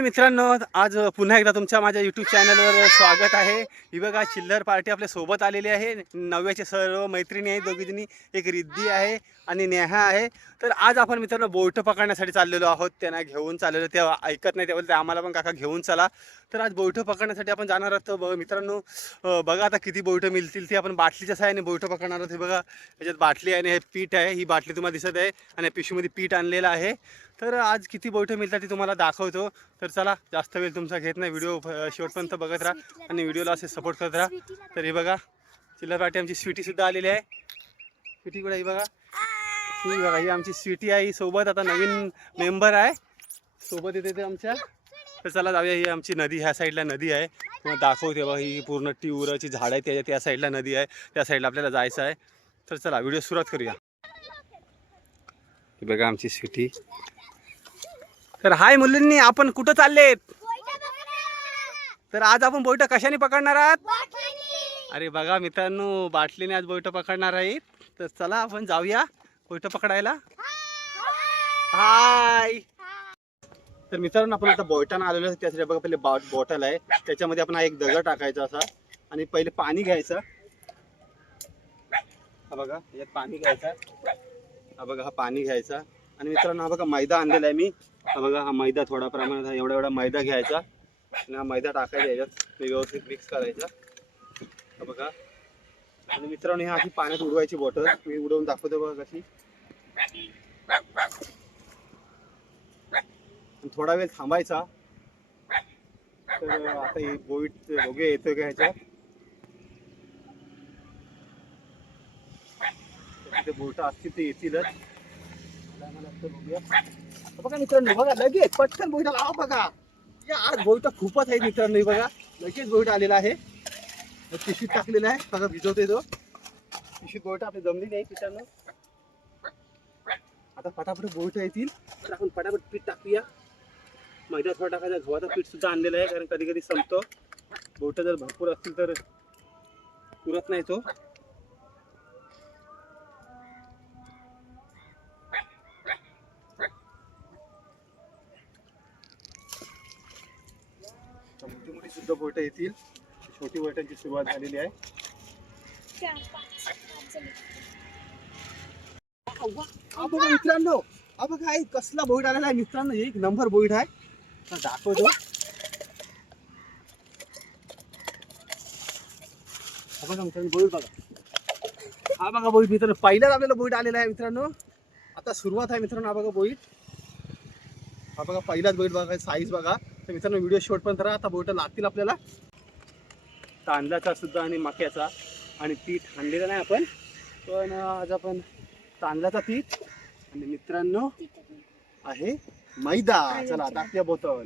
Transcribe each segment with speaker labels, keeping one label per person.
Speaker 1: हाय मित्रांनो. आज पुन्हा एकदा तुमच्या माझ्या यूट्यूब चॅनलवर स्वागत आहे. ही बघा चिल्लर पार्टी आपल्यासोबत आलेली आहे. नव्याचे सर्व मैत्रिणी आहे दोघीजणी एक रिद्धी आहे आणि नेहा आहे. तर आज आपण मित्रांनो बोट पकडण्यासाठी चाललेलो आहोत. त्यांना घेऊन चाललेलो. ते ऐकत नाही त्यामुळे ते आम्हाला पण काका घेऊन चला. तर आज बोटं पकडण्यासाठी आपण जाणार आहोत. ब- मित्रांनो बघा आता किती बोटं मिळतील ती. आपण बाटलीच्या साहाय्याने बोटं पकडणार आहोत. हे बघा याच्यात बाटली आहे आणि हे पीठ आहे. ही बाटली तुम्हाला दिसत आहे आणि पिशवीमध्ये पीठ आणलेलं आहे. तर आज किती बैठे मिळतात ती तुम्हाला दाखवतो. तर चला जास्त वेळ तुमचा घेत नाही. व्हिडिओ शेवटपर्यंत बघत राहा आणि व्हिडिओला असे सपोर्ट करत राहा. तर हे बघा चिल्लर पार्टी आमची स्वीटीसुद्धा आलेली आहे. स्वीटी कुठे ही बघा? ही बघा ही आमची स्वीटी आहे. ही सोबत आता नवीन मेंबर आहे. सोबत येते ते आमच्या. तर चला जाऊया ही आमची नदी ह्या साईडला नदी आहे. तुम्हाला दाखवते बघा ही पूर्ण टिवराची झाड आहे त्याच्या त्या साईडला नदी आहे. त्या साईडला आपल्याला जायचं आहे. तर चला व्हिडिओ सुरुवात करूया. ही बघा आमची स्वीटी. तर हाय मुलींनी आपण कुठं चाललेत? तर आज आपण बोईटं कशाने पकडणार आहात? अरे बघा मित्रांनो बाटलीने आज बोईटं पकडणार आहेत. तर चला आपण जाऊया बोईटं पकडायला. हाय. तर मित्रांनो आपण आता बोयटानं आलेलो आहे त्यासाठी बघा पहिले बॉ बॉटल आहे. त्याच्यामध्ये आपण एक दगड टाकायचा असा आणि पहिले पाणी घ्यायचं. हा बघा यात पाणी घ्यायचं. हा बघा हा पाणी घ्यायचा. आणि मित्रांनो हा बघा मैदा आणलेला आहे मी. हा बघा हा मैदा थोडा प्रमाणात हा एवढा एवढा मैदा घ्यायचा आणि हा मैदा टाकायचा याच्यात. व्यवस्थित मिक्स करायचा. हा बघा. आणि मित्रांनो ह्या अशी पाण्यात उडवायची बॉटल मी उडवून दाखवतो बघा कशी. थोडा वेळ थांबायचा. तर आता हे बोईट भोगे येतोय का ह्याच्यात? तिथे असतील ते येतीलच आता आम्हाला आता बघूया हा बघा मित्रांनो बघा लगेच पटकन बोईटा लावा बघा. या आज बोईटा खूपच आहे मित्रांनो बघा. लगेच बोईटा आलेला आहे. पिशीत टाकलेला आहे. बघा भिजवतोय तो. पिशीत बोईटा आपली जमली नाही मित्रांनो. आता फटाफट बोईटा येतील. तर आपण फटाफट पीठ टाकूया. मैदा थोडा टाकायचा गव्हाचा पीठ सुद्धा आणलेलं आहे कारण कधी कधी संपतो. बोट जर भरपूर असतील तर पुरत नाही तो. मोठी मोठी बोट येतील. छोटी बोटांची सुरुवात झालेली आहे. बघा मित्रांनो हा बघा एक कसला बोईट आलेला आहे मित्रांनो एक नंबर बोईट आहे. दाखवतो. बघा मित्रांनो बोईट बघा. हा बघा बोईट मित्रांनो पहिल्याच आपल्याला बोईट आलेला आहे मित्रांनो. आता सुरुवात आहे मित्रांनो हा बघा बोईट हा बघा पहिलाच बोईट बघा साईज बघा. तर मित्रांनो व्हिडिओ शेवटपर्यंत पण आता बोटं लागतील आपल्याला. तांदळाचा सुद्धा आणि मक्याचा आणि पीठ आणलेलं नाही आपण. पण आज आपण तांदळाचा पीठ आणि मित्रांनो आहे मैदा. चला दाखल्या बोतल.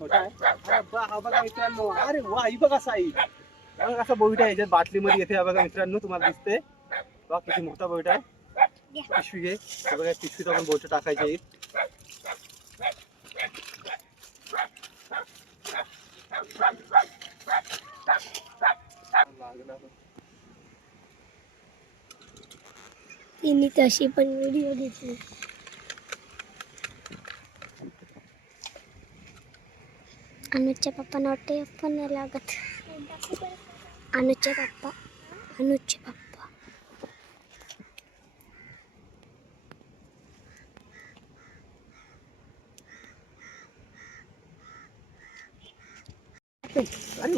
Speaker 1: बघा मित्रांनो. अरे वा ही बघा साई. बघा कसा बोईट आहे. याच्यात बाटलीमध्ये येते. हा बघा मित्रांनो तुम्हाला दिसते बघा किती मोठा बोईट आहे. पिशवी घे. बघा पिशवीत आपण बोट टाकायचे. लागला बघ.
Speaker 2: तिने तशी पण व्हिडिओ घेतली अनुजच्या पप्पांना वाटते पण नाही लागत अनुजचे पप्पा अनुजचे पप्पा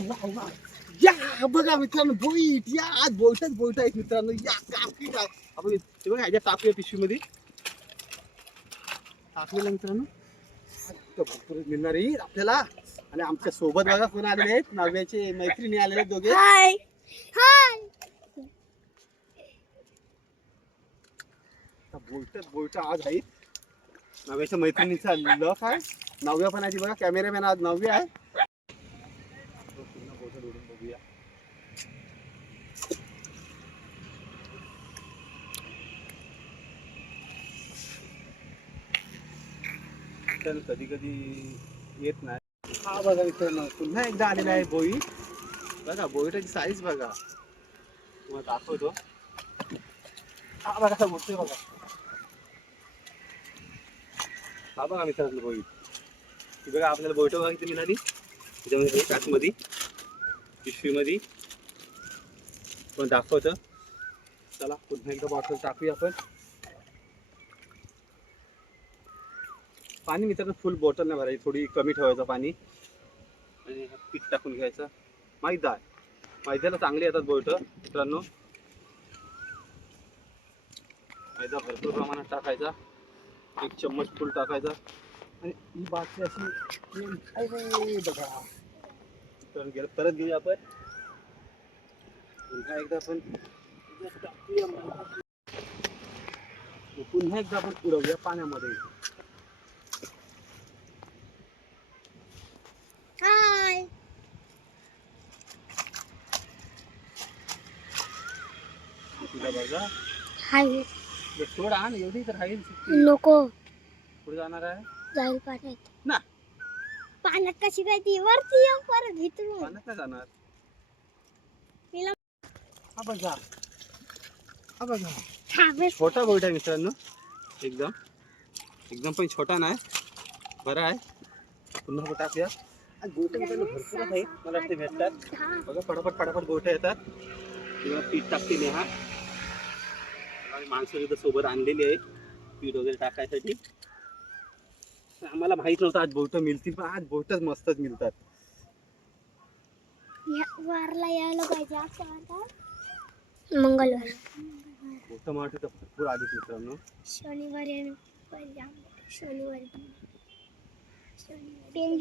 Speaker 1: वा वा या बघा मित्रांनो बोईट या आज बोईटच बोईट आहेत मित्रांनो. या कापी काय आपण हे बघा ह्याच्यात टाकूया पिशवीमध्ये टाकलेलं मित्रांनो. भरपूर मिळणार आहे आपल्याला. आणि आमच्यासोबत बघा कोण आलेले आहेत. नव्याचे मैत्रिणी आलेले आहेत दोघे.
Speaker 2: हाय. हाय.
Speaker 1: बोलतात बोलत आज आहेत नव्याच्या मैत्रिणीचा लक आहे. नव्या पण आहे बघा. कॅमेरामॅन आज नव्या आहे पूर्ण बोटं ओढून बघूया तर कधी कधी येत नाही. हा बघा मित्रांनो पुन्हा एकदा आलेला आहे बोई. बघा बोईटाची साईज बघा. तुम्हाला दाखवतो. हा बघा कसा बोलतोय बघा. हा बघा मित्रांनो बोईट ती बघा आपल्याला बोईट बघा किती मिळाली. त्याच्यामध्ये हे पिशवीमध्ये. पण दाखवतं. चला पुन्हा एकदा बॉटल टाकूया आपण. पाणी मित्रांनो फुल बॉटल नाही भरायची थोडी कमी ठेवायचं पाणी. आणि पीठ टाकून घ्यायचं. मैदा आहे. मैद्याला चांगली येतात बोट मित्रांनो. मैदा भरपूर प्रमाणात टाकायचा. एक चम्मच फुल टाकायचा. आणि ही बाटली अशी बघा. तर गेलं परत घेऊया आपण पुन्हा एकदा आपण. पुन्हा एकदा आपण उडवूया पाण्यामध्ये
Speaker 2: हाय हाय.
Speaker 1: आण एवढी तर राहील
Speaker 2: नको.
Speaker 1: पुढे जाणार आहे?
Speaker 2: जाईल पाण्यात.
Speaker 1: ना.
Speaker 2: पाण्यात कशी काय ती वरती येऊ परत इथून.
Speaker 1: पाण्यात नाही जाणार.
Speaker 2: तिला
Speaker 1: हा बघा हा बघा
Speaker 2: थांबेस
Speaker 1: छोटा बोट आहे मित्रांनो. एकदम. एकदम पण छोटा नाही. बरा आहे. पुन्हा बोट आपल्या? मित्रांनो भरपूर मला वाटते भेटतात. बघा फटाफट फटाफट गोट येतात. किंवा पीठ टाकते नेहा आणि माणसं इथं सोबत आणलेली आहे पीठ वगैरे टाकायसाठी. आम्हाला माहीत नव्हतं आज बोट मिळतील पण आज बोटच मस्तच मिळतात.
Speaker 2: या- वारला यायला पाहिजे मंगळवार.
Speaker 1: बोट भरपूर मित्रांनो.
Speaker 2: शनिवारी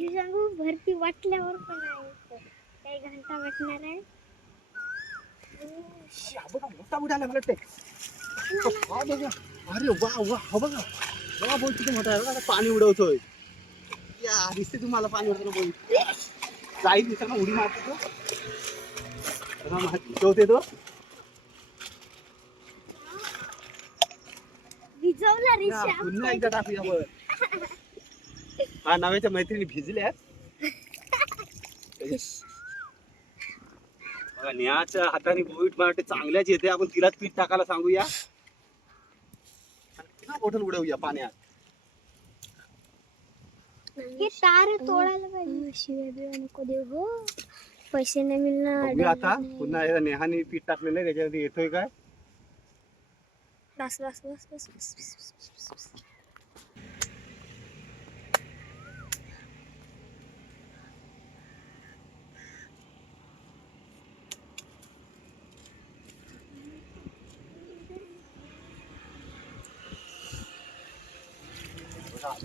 Speaker 2: सांगू भरती वाटल्यावर पण आहे काही घंटा वाटणार आहे.
Speaker 1: मोठा मला हा बघा अरे वा वा हा बघा. वा बोल किती मोठा आहे बघा, आता पाणी उडवतोय. या दिसते तुम्हाला पाणी उडवताना बोल. जाईल मित्रांनो उडी मारतो तो. उडवते तो.
Speaker 2: भिजवला
Speaker 1: या, पुन्हा एकदा टाकूया वर हा नव्याच्या मैत्रिणी भिजल्या. बघा नेहाच्या हाताने बोईट मारते चांगल्याच येते. आपण तिलाच पीठ टाकायला सांगूया. बॉटल उडवूया पाण्यात.
Speaker 2: हे तार तोडायला पाहिजे. शिवाय बिवा नको देऊ हो. पैसे नाही मिळणार
Speaker 1: नेहा आता पुन्हा एकदा नेहाने पीठ टाकलेलं आहे त्याच्यावरती येतोय काय?
Speaker 2: बस बस बस बस बस, बस, बस, बस, बस.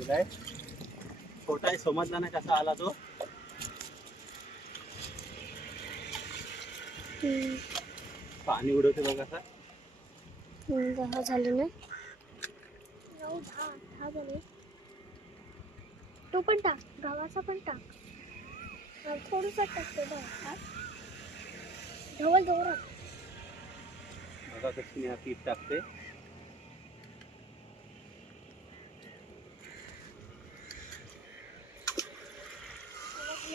Speaker 1: आलेला आहे. छोटा आहे समजला नाही कसा आला तो. पाणी उडवते बघा असा
Speaker 2: हम्म, दहा झाले ना? नऊ दहा दहा झाले. तो पण टाक गव्हाचा पण टाक. थोडस टाकतो ढवल ढवळ
Speaker 1: बघा कशी नेहा पीठ टाकते.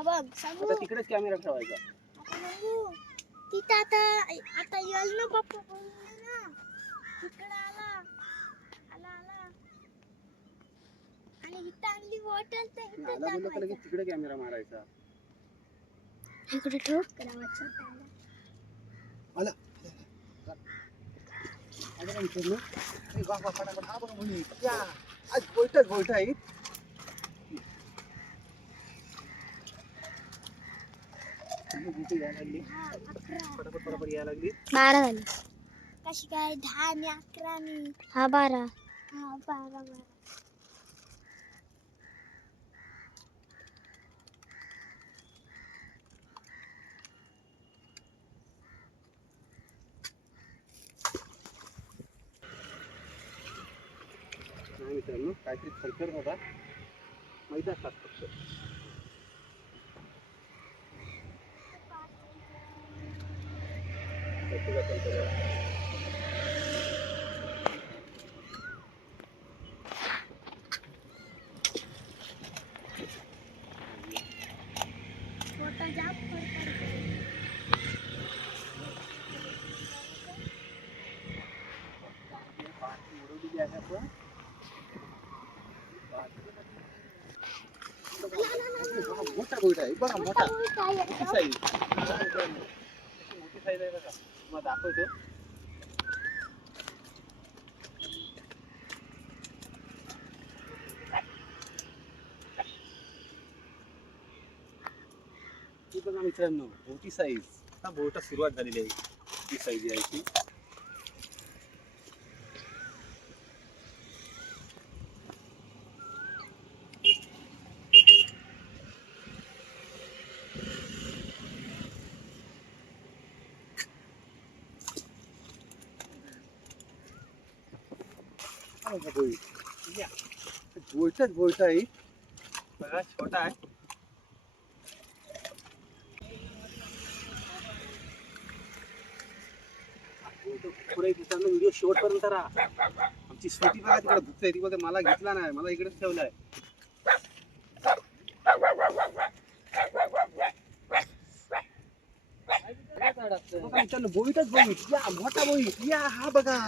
Speaker 1: हा बघ
Speaker 2: सांगू
Speaker 1: आता तिकडेच कॅमेरा ठेवायचा
Speaker 2: आता बघू तिथं आता आता येईल ना पप्पा बोलले ना तिकडं आला आला आला आणि इथं आणली बॉटल तर इथं
Speaker 1: आला बोललं का लगेच
Speaker 2: टाकायचं.
Speaker 1: तिकडे कॅमेरा मारायचा
Speaker 2: इकडे ठेव
Speaker 1: आला आलं का मित्रांनो? अरे वा वा, फटाफट हा बघा मुली. या, आज बोलतात बोलत आहेत मुली बोटं यायला लागली
Speaker 2: हा अकरा
Speaker 1: फटाफट फटाफट यायला लागली
Speaker 2: बारा झाली. कशी काय? दहा आणि अकरा आणि हा बारा. हा बारा बारा.
Speaker 1: मित्रांनो काहीतरी खरखर होता. मैदा खात फक्त तुला पण करूया.
Speaker 2: मोठा जाम पडतो.
Speaker 1: मग तुम्हाला दाखवतो. बघा मित्रांनो बोटी साईज हा बोटा सुरुवात झालेली आहे. ती साईज आहे ती हा बघा बोई या. बोलताच बोलता आहे बघा छोटा आहे पुढे मित्रांनो व्हिडिओ शेवटपर्यंत राहा आमची स्वीटी बघा तिकडे भुकते ती बोलते मला घेतला नाही मला इकडेच ठेवला आहे मित्रांनो बोईटच या मोठा बोई या हा बघा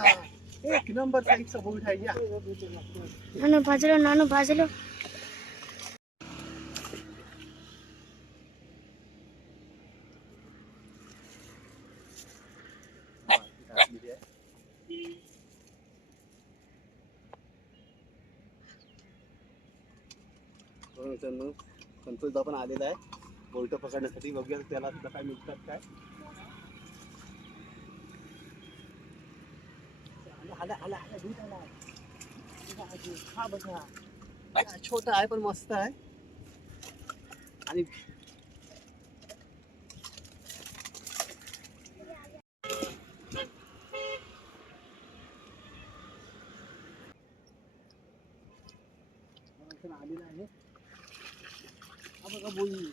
Speaker 1: एक नंबर साईजचा बोईट आहे या
Speaker 2: नानू भाजलो नानू भाजलो
Speaker 1: बघा मित्रांनो संतोष पण आलेला आहे. बोलट पकडण्यासाठी बघूया त्याला सुद्धा काय मिळतात काय. आला, आला, आला, आला, दूध आला. हा बघा. छोटा आहे पण मस्त आहे. आणि बघा, इथं आलेला आहे. हा बघा बोई.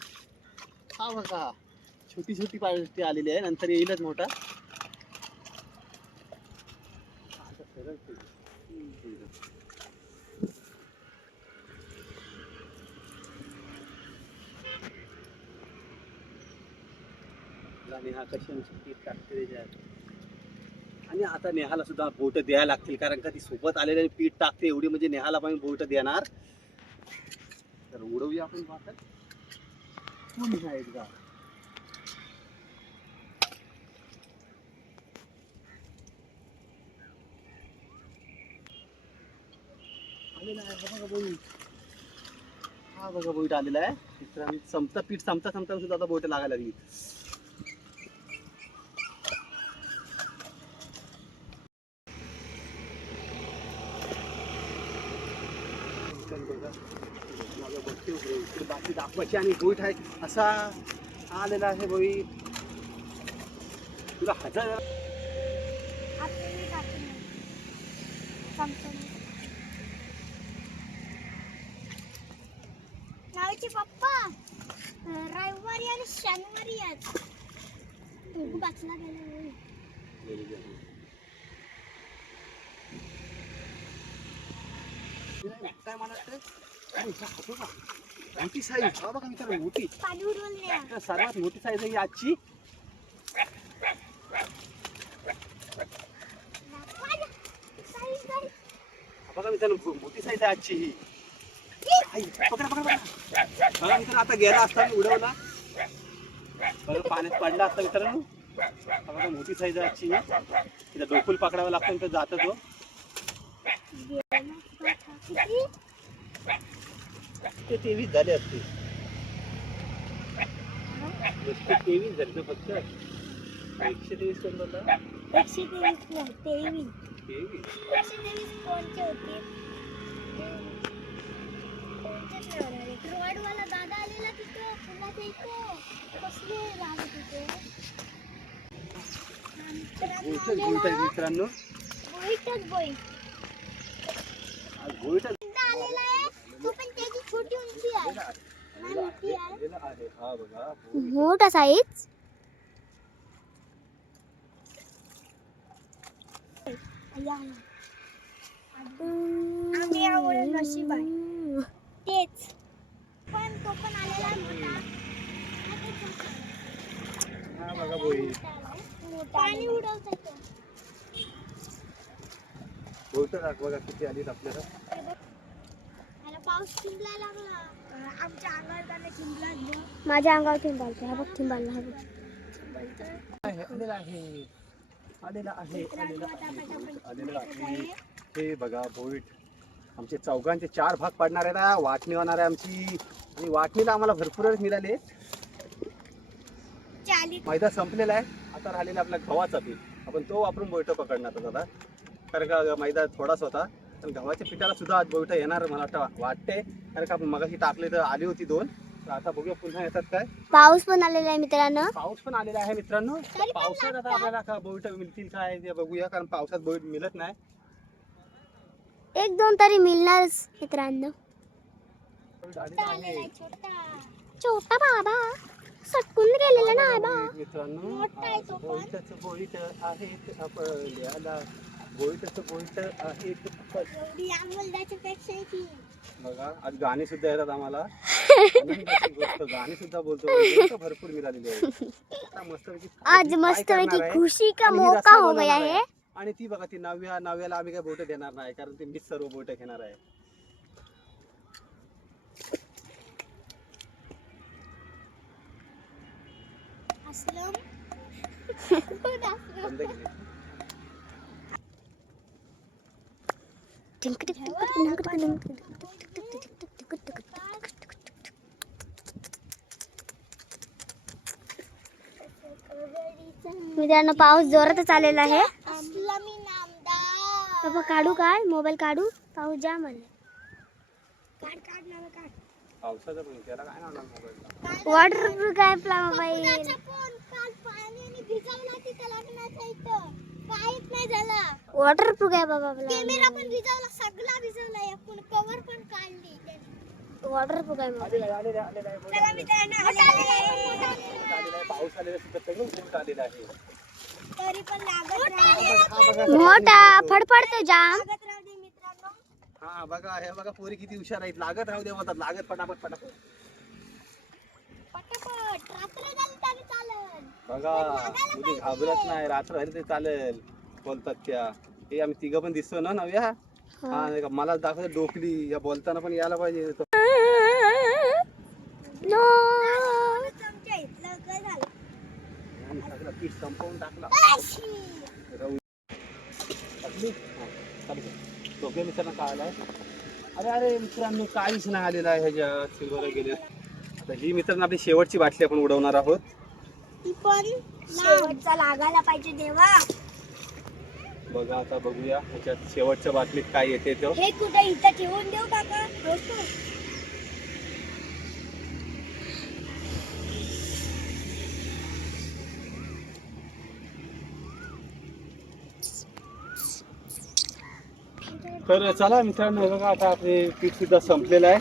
Speaker 1: हा बघा. छोटी छोटी पार्टी आलेली आहे. नंतर येईलच मोठा. नेहा कशी आमची टाकते त्याच्यात आणि आता नेहाला सुद्धा बोट द्यायला लागतील कारण का ती सोबत आलेले पीठ टाकते एवढी म्हणजे नेहाला पण बोट देणार. तर उडवूया आपण वाटत. पुन्हा एकदा? हा बोईट हा आलेला आहे संपता पीठ संपता संपता सुद्धा आता लागायला लागली बाकी दाखवायची आणि बोईट आहे असा आलेला आहे बोईट तुला हज़ार काय मला हा. मोठी साईज हा बघा मित्रांनो मोठी? सर्वात मोठी साईज आहे आजची. बघा मित्रांनो मोठी साईज आहे आजची ही. आई, पकडा पकडा पकडा. बघा मित्रांनो आता गेला असता मी उडवला. बघा पाण्यात पडला असता मित्रांनो बघा मोठी साईज आहे आजची तिला डोकूल पकडावं लागतं तर जातं तो? ते तेवीस झाले असते. तेवीस झाले तर फक्त? एकशे तेवीस कोण बोलला
Speaker 2: एकशे तेवीस नाही तेवीस.
Speaker 1: तेवीस.
Speaker 2: एकशे तेवीस कोणते होते? कोणतेच नाही होणार एक रोडवाला दादा आलेला तिथे. पुन्हा इथं कसले राहत तिथे
Speaker 1: गोईटच गोईट आहे मित्रांनो.
Speaker 2: बोईटच बोईट
Speaker 1: आज गोईटच
Speaker 2: आलेला आहे तो पण त्याची छोटी उंची आहे नाही मोठी आहे
Speaker 1: आलेला आहे हा बघा
Speaker 2: मोठा साईज नशीब आहे तेच. पण तो. पण आलेला आहे मोठा.
Speaker 1: हा बघा बोई
Speaker 2: पाणी उडवत तो
Speaker 1: बोलतो किती आलीत आपल्याला.
Speaker 2: पाऊस थिंबला लागला आमच्या अंगावर त्याने थिंबला माझ्या अंगावर थिंबालतो हा बघ थिंबाला हा बघ.
Speaker 1: आहे, आलेला आहे आलेला आहे आलेला आहे आलेला आहे हे बघा बोईट. आमचे चौघांचे चार भाग पडणार आहेत. वाटणी होणार आहे आमची. आणि वाटणीला आम्हाला भरपूरच मिळाले. मैदा संपलेला आहे. आता राहिलेला आपला गव्हाचा पीठ. आपण तो वापरून बोईट पकडणार आता. कारण का मैदा थोडाच होता. पण गव्हाच्या पिठाला सुद्धा आज बोईट येणार मला वाटतं वाटते कारण का आपण मगाशी टाकले तर आली होती दोन. तर आता बघूया पुन्हा येतात काय.
Speaker 2: पाऊस पण आलेला आहे मित्रांनो.
Speaker 1: पाऊस पण आलेला आहे मित्रांनो.
Speaker 2: तरी
Speaker 1: पावसात आता. आपल्याला का मिळतील काय ते बघूया कारण पावसात बोईट मिळत नाही.
Speaker 2: एक दोन तरी मिळणारच मित्रांनो. छोटा. बाबा. सटकून गेलेला ना बा.
Speaker 1: मित्रांनो बोईट आहेत आपल्याला बोईटच बोईट आहेत बघा आज गाणी सुद्धा येतात आम्हाला. गाणी सुद्धा बोलतो. भरपूर मिळालेली आहे.
Speaker 2: आज मस्त
Speaker 1: आहे?
Speaker 2: खुशी का
Speaker 1: आणि
Speaker 2: मौका हो गया
Speaker 1: आहे.
Speaker 2: है
Speaker 1: आणि ती बघा ती नवव्या नवव्याला आम्ही काय बोट देणार नाही कारण ती मीच सर्व बोट घेणार आहे. बंद
Speaker 2: मित्रांनो पाऊस जोरातच आलेला आहे. बाबा काढू काय? मोबाईल काढू? पाऊस जाम आला
Speaker 1: नाव मोबाईलला
Speaker 2: वॉटर प्रूफ काय मोबाईल वॉटर प्रूफ आहे बाबा आपला.
Speaker 3: कॅमेरा पण भिजवला सगळा भिजवला एकूण कव्हर पण काढली
Speaker 2: वॉटर प्रूफ आहे
Speaker 1: आलेला आहे, आलेला आहे, आलेला आहे, बोट
Speaker 3: चला मित्रांनो आलेला आहे.
Speaker 1: आलेला आहे, पाऊस आलेला सुद्धा सगळं बोट आलेला आहे.
Speaker 3: तरी पण लागत राहू
Speaker 1: हा बघा.
Speaker 2: मोठा फडफडतो जाम.
Speaker 3: लागत राहू दे मित्रांनो.
Speaker 1: हा बघा हे बघा पोरी किती हुशार आहेत. लागत राहू दे म्हणतात. लागत पटापट पटापट
Speaker 3: पटापट रात्र झाली तरी चालेल
Speaker 1: बघा मुली घाबरत नाही रात्र झाली तरी चालेल बोलतात त्या. हे आम्ही तिघं पण दिसतो ना नव्या? हा. नाही का, मला दाखवतो डोकली या बोलताना पण यायला पाहिजे. सगळं पीठ संपवून टाकला टाकली? हा, मित्रांना अरे अरे मित्रांनो काहीच नाही आलेलं आहे ह्याच्यात. सिल्वर गेले. आता ही मित्रांनो आपली शेवटची बाटली आपण उडवणार आहोत.
Speaker 3: ती पण शेवटचा लागायला पाहिजे देवा.
Speaker 1: बघा आता बघूया ह्याच्यात शेवटच्या बाटलीत काय येते तो.
Speaker 3: हे कुठे इथं ठेवून देऊ काका? ठेवतो.
Speaker 1: तर चला मित्रांनो हे बघा आता आपले पीठ सुद्धा संपलेलं आहे.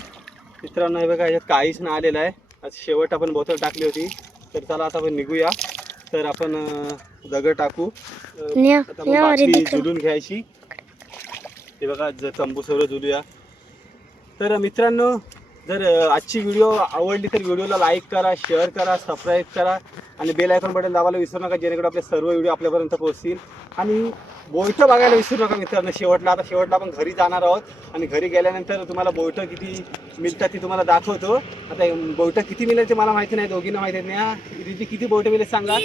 Speaker 1: मित्रांनो हे बघा ह्याच्यात काहीच नाही आलेलं आहे. आज शेवट आपण बोतल टाकली होती. तर चला आता आपण निघूया. तर आपण दगड टाकू. आता
Speaker 2: कर.
Speaker 1: जुलून घ्यायची. हे बघा ज- तंबू सर्व जुलूया तर मित्रांनो जर आजची व्हिडिओ आवडली तर व्हिडिओला लाईक करा शेअर करा सबस्क्राईब करा. आणि बेल आयकॉन बटन दाबायला विसरू नका जेणेकरून आपले सर्व व्हिडिओ आपल्यापर्यंत पोहोचतील. आणि बोईटं बघायला विसरू नका मित्रांनो. शेवटला आता शेवटला आपण घरी जाणार आहोत. आणि घरी गेल्यानंतर तुम्हाला बोईटं किती मिळतात ती तुम्हाला दाखवतो. आता बोईटं किती मिळेल ते मला माहिती नाही दोघींना माहिती नाही. दिदी किती बोईटं मिळेल सांगा.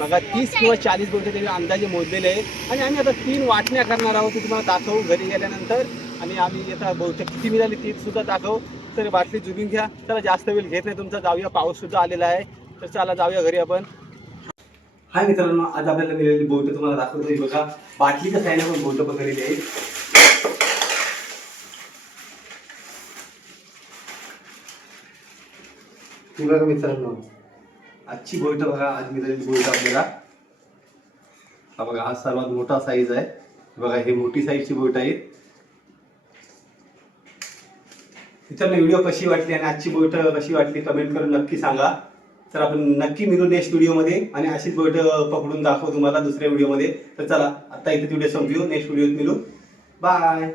Speaker 1: बघा तीस किंवा चाळीस. बोटे तरी अंदाजे मोजलेले आहे आणि आम्ही आता तीन वाटण्या करणार आहोत ते तुम्हाला दाखवू घरी गेल्यानंतर. आणि आम्ही आता बहुतेक किती मिळाली ती सुद्धा दाखवू. तर बाटली जुलून घ्या. चला जास्त वेळ घेत नाही तुमचा. जाऊया पाऊस सुद्धा आलेला आहे. तर चला जाऊया घरी आपण. हाय मित्रांनो आज आपल्याला मिळालेली बोट तुम्हाला दाखवतो ही बघा बाटलीच्या साईडने पण बोट पकडलेली आहे बघा मित्रांनो. आजची बोट बघा आज मिळालेली बोट आपल्याला. हा बघा हा सर्वात मोठा साईज आहे. बघा ही मोठी साईजची बोट आहे. मित्रांनो व्हिडिओ कशी वाटली आणि आजची बैठक कशी वाटली कमेंट करून नक्की सांगा. तर आपण नक्की मिळू नेक्स्ट व्हिडिओमध्ये आणि अशीच बोट पकडून दाखवू तुम्हाला दुसऱ्या व्हिडिओमध्ये तर चला आत्ता इथे व्हिडिओ संपवू नेक्स्ट व्हिडिओत मिळू बाय